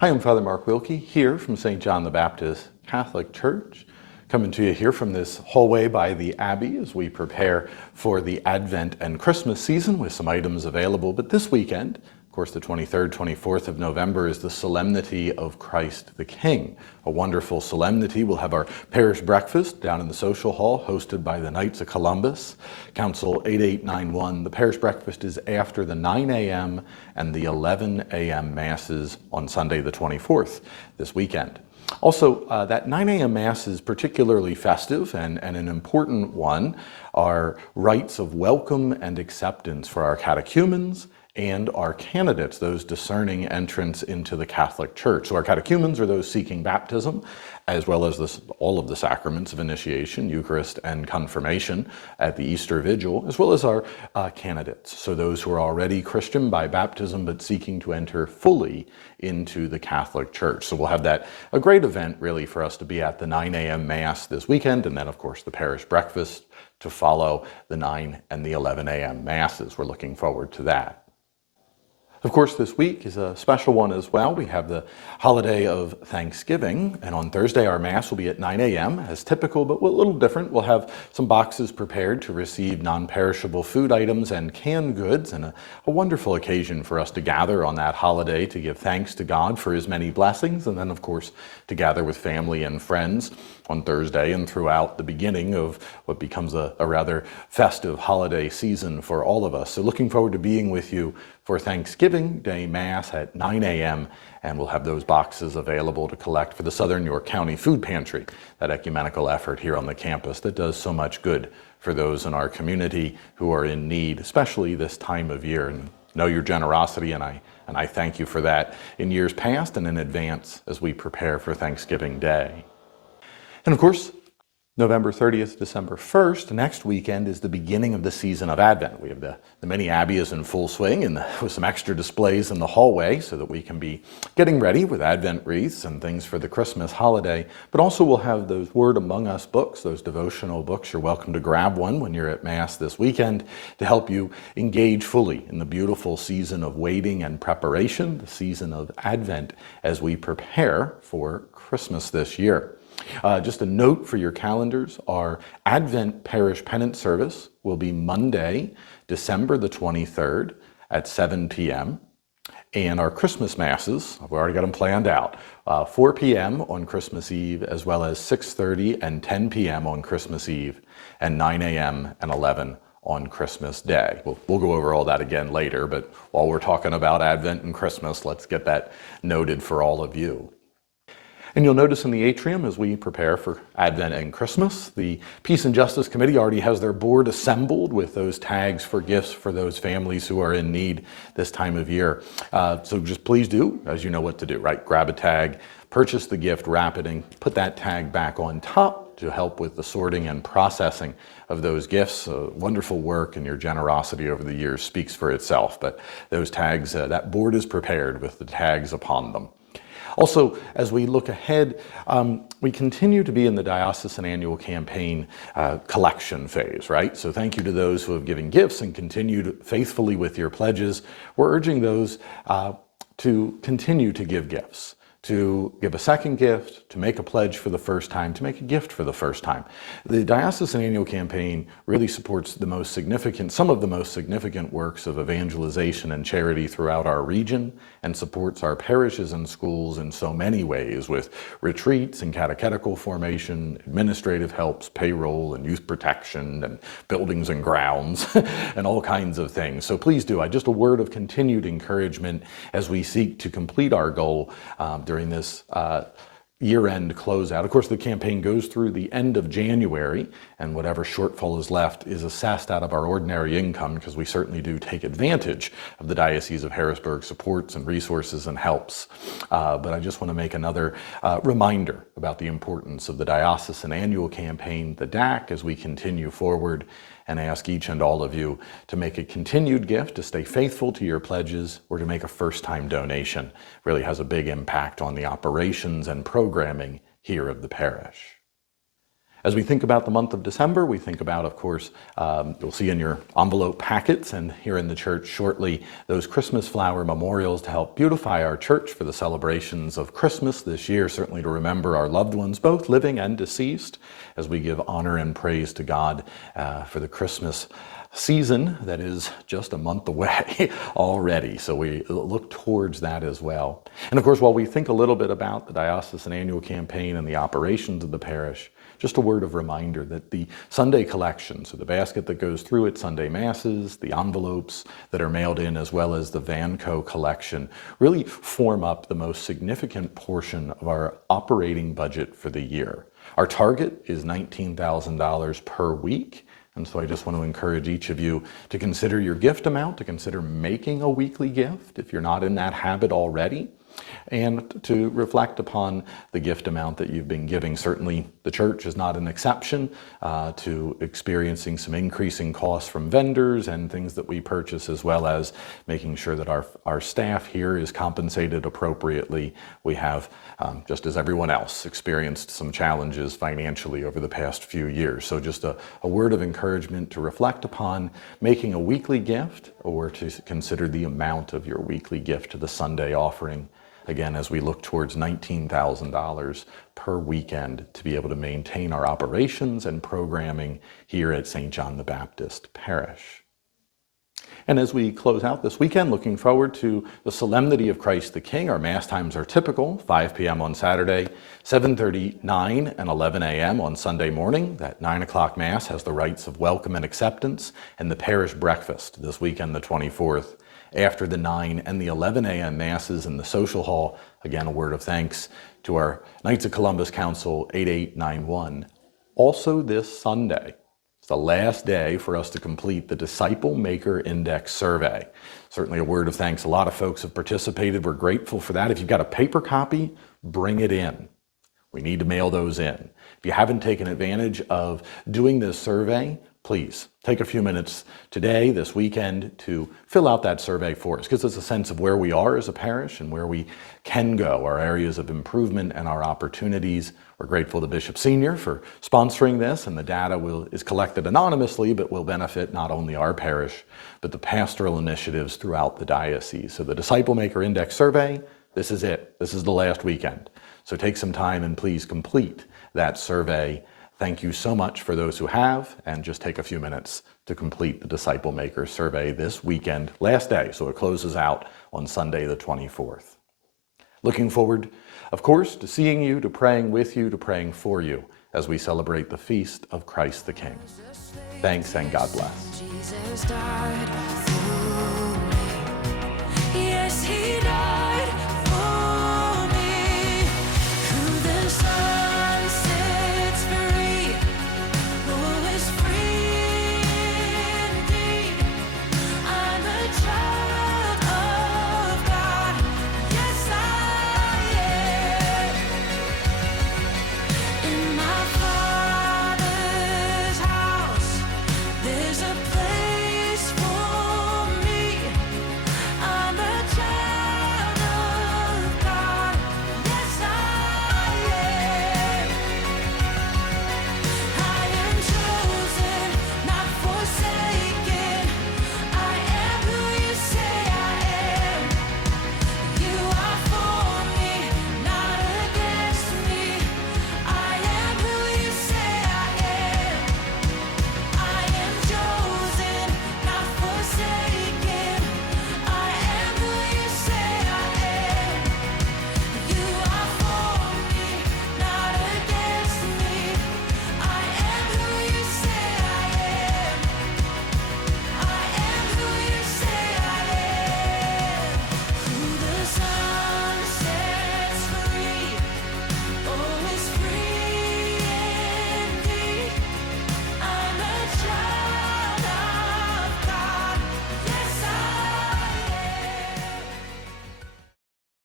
Hi, I'm Father Mark Wilkie here from St. John the Baptist Catholic Church, coming to you here from this hallway by the Abbey as we prepare for the Advent and Christmas season with some items available. But this weekend, of course, the 23rd, 24th of November is the Solemnity of Christ the King. A wonderful solemnity. We'll have our Parish Breakfast down in the Social Hall, hosted by the Knights of Columbus, Council 8891. The Parish Breakfast is after the 9 a.m. and the 11 a.m. Masses on Sunday the 24th this weekend. Also, that 9 a.m. Mass is particularly festive and an important one. Our rites of welcome and acceptance for our catechumens and our candidates, those discerning entrants into the Catholic Church. So our catechumens are those seeking baptism, as well as all of the sacraments of initiation, Eucharist, and confirmation at the Easter Vigil, as well as our candidates. So those who are already Christian by baptism, but seeking to enter fully into the Catholic Church. So we'll have a great event really for us to be at the 9 a.m. Mass this weekend, and then of course the Parish Breakfast to follow the 9 and the 11 a.m. Masses. We're looking forward to that. Of course, this week is a special one as well. We have the holiday of Thanksgiving, and on Thursday our Mass will be at 9 a.m. as typical, but a little different. We'll have some boxes prepared to receive non-perishable food items and canned goods, and a wonderful occasion for us to gather on that holiday to give thanks to God for His many blessings, and then of course to gather with family and friends on Thursday and throughout the beginning of what becomes a rather festive holiday season for all of us. So looking forward to being with you for Thanksgiving Day Mass at 9 a.m. and we'll have those boxes available to collect for the Southern York County Food Pantry, that ecumenical effort here on the campus that does so much good for those in our community who are in need, especially this time of year. And know your generosity, and I thank you for that in years past and in advance as we prepare for Thanksgiving Day. And of course, November 30th, December 1st, next weekend is the beginning of the season of Advent. We have the Mini-Abbey is in full swing and with some extra displays in the hallway so that we can be getting ready with Advent wreaths and things for the Christmas holiday. But also we'll have those Word Among Us books, those devotional books. You're welcome to grab one when you're at Mass this weekend to help you engage fully in the beautiful season of waiting and preparation, the season of Advent as we prepare for Christmas this year. Just a note for your calendars, our Advent Parish Penance service will be Monday, December the 23rd at 7 p.m. And our Christmas Masses, we've already got them planned out, 4 p.m. on Christmas Eve, as well as 6:30 and 10 p.m. on Christmas Eve, and 9 a.m. and 11 on Christmas Day. We'll go over all that again later, but while we're talking about Advent and Christmas, let's get that noted for all of you. And you'll notice in the atrium as we prepare for Advent and Christmas, the Peace and Justice Committee already has their board assembled with those tags for gifts for those families who are in need this time of year. So just please do, as you know what to do, right? Grab a tag, purchase the gift, wrap it, and put that tag back on top to help with the sorting and processing of those gifts. Wonderful work, and your generosity over the years speaks for itself. But those tags, that board is prepared with the tags upon them. Also, as we look ahead, we continue to be in the Diocesan Annual Campaign collection phase, right? So thank you to those who have given gifts and continued faithfully with your pledges. We're urging those to continue to give gifts, to give a second gift, to make a pledge for the first time, to make a gift for the first time. The Diocesan Annual Campaign really supports some of the most significant works of evangelization and charity throughout our region, and supports our parishes and schools in so many ways with retreats and catechetical formation, administrative helps, payroll and youth protection and buildings and grounds and all kinds of things. So please do. Just a word of continued encouragement as we seek to complete our goal during this year-end closeout. Of course, the campaign goes through the end of January, and whatever shortfall is left is assessed out of our ordinary income, because we certainly do take advantage of the Diocese of Harrisburg's supports and resources and helps. But I just want to make another reminder about the importance of the Diocesan Annual Campaign, the DAC, as we continue forward, and ask each and all of you to make a continued gift, to stay faithful to your pledges, or to make a first-time donation. It really has a big impact on the operations and programming here of the parish. As we think about the month of December, we think about, of course, you'll see in your envelope packets and here in the church shortly, those Christmas flower memorials to help beautify our church for the celebrations of Christmas this year, certainly to remember our loved ones, both living and deceased, as we give honor and praise to God for the Christmas season that is just a month away already. So we look towards that as well. And of course, while we think a little bit about the Diocesan Annual Campaign and the operations of the parish, just a word of reminder that the Sunday collection, so the basket that goes through at Sunday Masses, the envelopes that are mailed in, as well as the Vanco collection, really form up the most significant portion of our operating budget for the year. Our target is $19,000 per week. And so I just want to encourage each of you to consider your gift amount, to consider making a weekly gift if you're not in that habit already, and to reflect upon the gift amount that you've been giving. Certainly the church is not an exception to experiencing some increasing costs from vendors and things that we purchase, as well as making sure that our staff here is compensated appropriately. We have, just as everyone else, experienced some challenges financially over the past few years. So just a word of encouragement to reflect upon making a weekly gift, or to consider the amount of your weekly gift to the Sunday offering. Again, as we look towards $19,000 per weekend to be able to maintain our operations and programming here at St. John the Baptist Parish. And as we close out this weekend, looking forward to the Solemnity of Christ the King. Our Mass times are typical, 5 p.m. on Saturday, 7:30, 9, and 11 a.m. on Sunday morning. That 9 o'clock Mass has the rites of welcome and acceptance, and the Parish Breakfast this weekend, the 24th. After the 9 and the 11 a.m. Masses in the social hall, again, a word of thanks to our Knights of Columbus Council 8891. Also this Sunday, it's the last day for us to complete the Disciple Maker Index survey. Certainly a word of thanks. A lot of folks have participated. We're grateful for that. If you've got a paper copy, bring it in. We need to mail those in. If you haven't taken advantage of doing this survey, please take a few minutes today, this weekend, to fill out that survey for us. Gives us a sense of where we are as a parish and where we can go, our areas of improvement and our opportunities. We're grateful to Bishop Senior for sponsoring this, and the data is collected anonymously, but will benefit not only our parish, but the pastoral initiatives throughout the diocese. So the Disciple Maker Index survey, this is it. This is the last weekend. So take some time and please complete that survey. Thank you so much for those who have, and just take a few minutes to complete the Disciple Maker survey this weekend, last day, so it closes out on Sunday the 24th. Looking forward, of course, to seeing you, to praying with you, to praying for you as we celebrate the feast of Christ the King. Thanks and God bless. Jesus died.